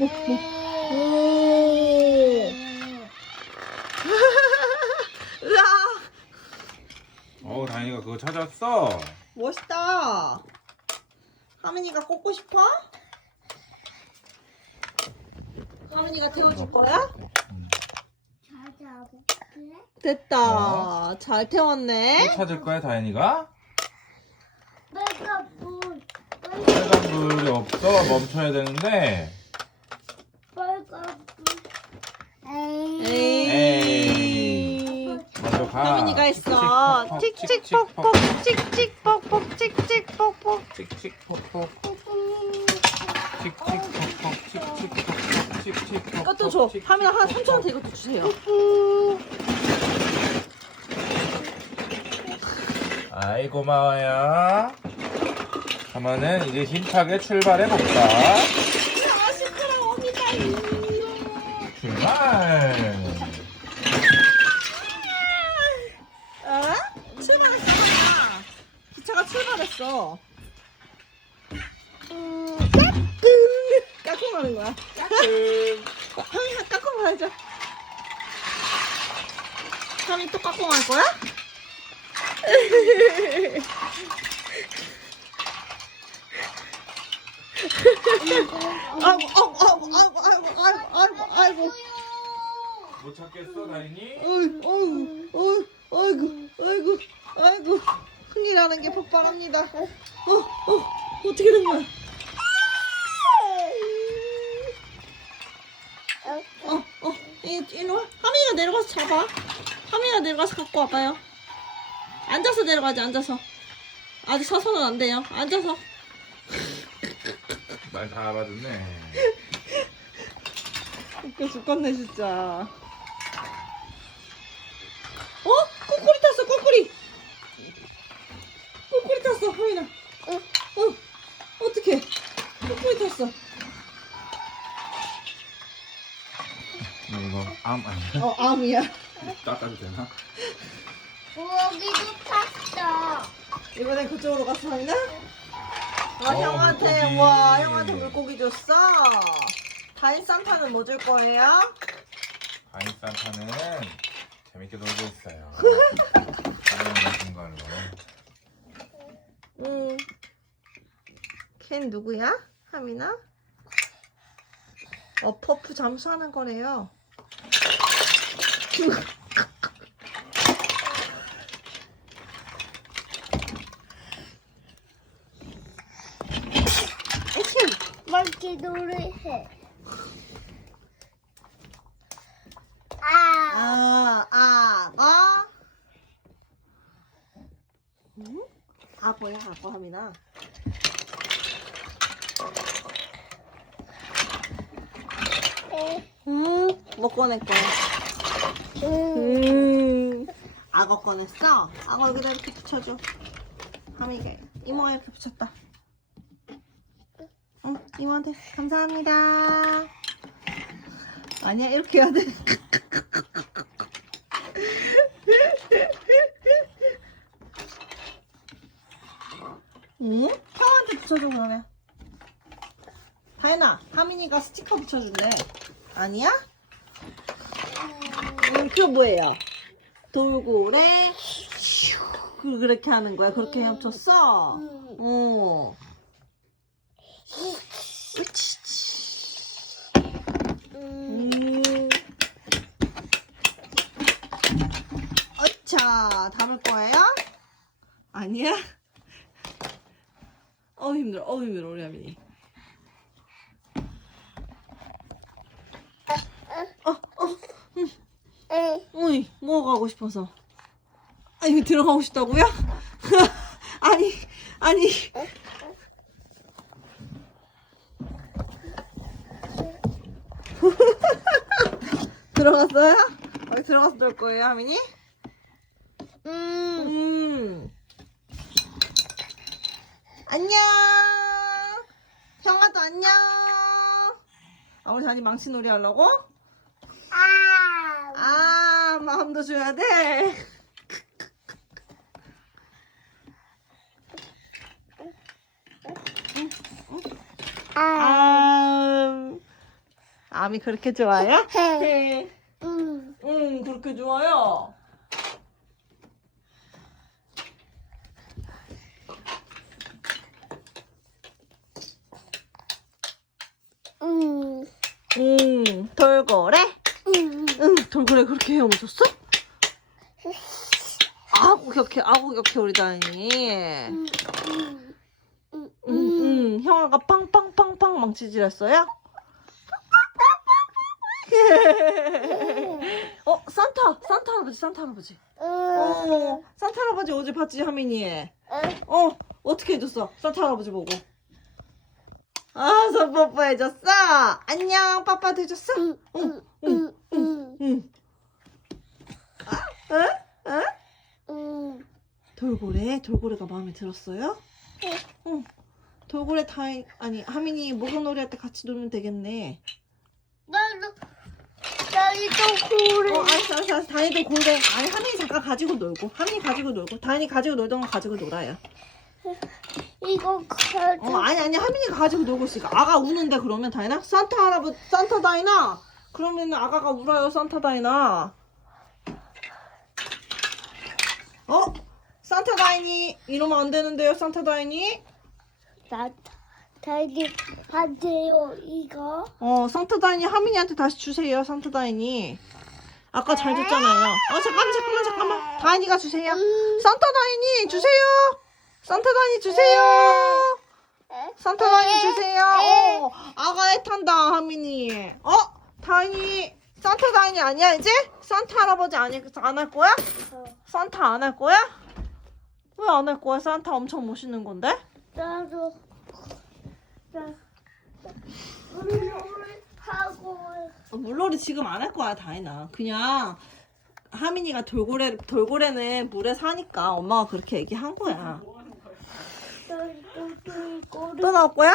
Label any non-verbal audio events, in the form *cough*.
오. 으아, 어 다행이가 그거 찾았어. 멋있다. 하민이가 꽂고 싶어? 하민이가 태워줄 거야? 찾아볼게. 됐다. 잘 태웠네. 또 찾을 거야 다행이가? 내가 뭐 빨간 불이 없어 멈춰야 되는데. 빨간 불. 에이. 먼저 가. 하민이가 했어. 틱틱폭폭, 틱틱폭폭, 틱틱폭폭. 칙칙폭폭 칙칙폭폭 칙칙폭폭 칙칙폭폭. 이것도 줘. 하민아 한 3천원 대 이것도 주세요. 아이 고마워요. 그러면은 이제 힘차게 출발해 볼까? 출발했어. 음, 까꿍. 까꿍 하는 거야. 하민아 까꿍 하자. 하민 또 까꿍 할 거야? 아이고, 아이고, 아이고, 아이고, 아이고, 아이고, 아이고. 못 찾겠어 다행히? 어이구, 어이구, 어이구, 어이구, 아이고, 큰일나는 게 폭발합니다. 어, 어, 어떻게 된 거야? 어, 어, 이, 일로 와. 하민이가 내려가서 잡아. 하민이가 내려가서 갖고 와봐요. 앉아서 내려가지, 앉아서. 아직 서서는 안 돼요. 앉아서. 말 다 알아듣네. 웃겨 죽겠네, 진짜. 꼬꾸리 탔어. 이거 암 아니야? 어, 암이야. 깎아도 되나? 부엌이도 탔어. 이번엔 그쪽으로 갔어, 하민아? 와, 어, 형한테, 물고기. 와, 형한테 물고기 줬어. 다인 산타는 뭐 줄 거예요? 아이 산타는 재밌게 놀고 있어요. 다른 준 걸로. 응. 걘 누구야? 하민아? 어, 퍼프 잠수하는 거래요. 먹기 노래해. 아. 아, 악어. 응? 악어야, 악어 하민아. 응, 뭐 꺼낼 거야? 음, 악어 꺼냈어? 악어 여기다 이렇게 붙여줘. 하민이가 이모가 이렇게 붙였다. 응, 이모한테 감사합니다. 아니야, 이렇게 해야 돼. *laughs* 응? 형한테 붙여줘 그러면. 다현아, 하민이가 스티커 붙여준대. 아니야? 음, 그거 뭐예요? 돌고래 슈, 그렇게 하는 거야. 그렇게 헤엄쳤어. 어. 으치치. 음. 어차 담을 거예요? 아니야? *laughs* 어우 힘들어. 어우 힘들어 우리 하민이. 어, 어, 어이, 뭐 가고 싶어서. 아, 이거 들어가고 싶다고요? *laughs* 아니, 아니. *laughs* 들어갔어요? 여기 들어가서 놀 거예요, 하민이? 음. 음. 안녕. 형아도 안녕. 아, 우리 자니 망치놀이 하려고? 아. 아, 마음도 줘야 돼. 아. 아, 암이 그렇게 좋아요? 해. 네. 응. 응, 그렇게 좋아요. 응. 응, 돌고래? 돌고래 그렇게 헤엄쳤어? 아구 격해, 아구 격해, 우리 다인이. 응. 응. 응, 응, 형아가 빵빵빵빵 망치질했어요? *laughs* 어, 산타, 산타 할아버지, 산타 할아버지. 어, 산타 할아버지 어제 봤지, 하민이? 어, 어떻게 해줬어? 산타 할아버지 보고. 아, 손 뽀뽀해줬어? 안녕, 빠빠도 해줬어? 응. 응. 응. 응. 응. 어? 어? 응. 돌고래? 돌고래가 마음에 들었어요? 네. 응. 돌고래 다이, 아니, 하민이 목욕놀이 할 때 같이 놀면 되겠네. 나도 나도 고래. 어, 알았어, 알았어, 알았어. 다이도 고래. 아니, 하민이 잠깐 가지고 놀고. 하민이 가지고 놀고. 다인이 가지고 놀던 거 가지고 놀아요. 이거 가져. 어, 아니, 아니, 하민이가 가지고 놀고 있으니까. 아가 우는데, 그러면 다이나? 산타 할아버지, 산타 다이나? 그러면 아가가 울어요, 산타 다이나. 어? 산타 다이니? 이러면 안 되는데요, 산타 다이니? 나 다리 반대요 이거. 어, 산타 다이니 하민이한테 다시 주세요, 산타 다이니. 아까 잘 줬잖아요. 어, 잠깐만, 잠깐만, 잠깐만. 다이니가 주세요. 산타 다이니 주세요. 산타 다이니 주세요. 산타 다이니 주세요. 어, 아가 애탄다, 하민이. 어, 다이니. 산타 다이니 아니야, 이제? 산타 할아버지 아니, 안할 거야? 산타 안 할 거야? 왜 안 할 거야? 산타 엄청 멋있는 건데? 나도 나 우리 하고 어, 물놀이 지금 안 할 거야, 다이나. 그냥 하민이가 돌고래 돌고래는 물에 사니까 엄마가 그렇게 얘기한 거야. 나도 돌고래 또 나올 거야?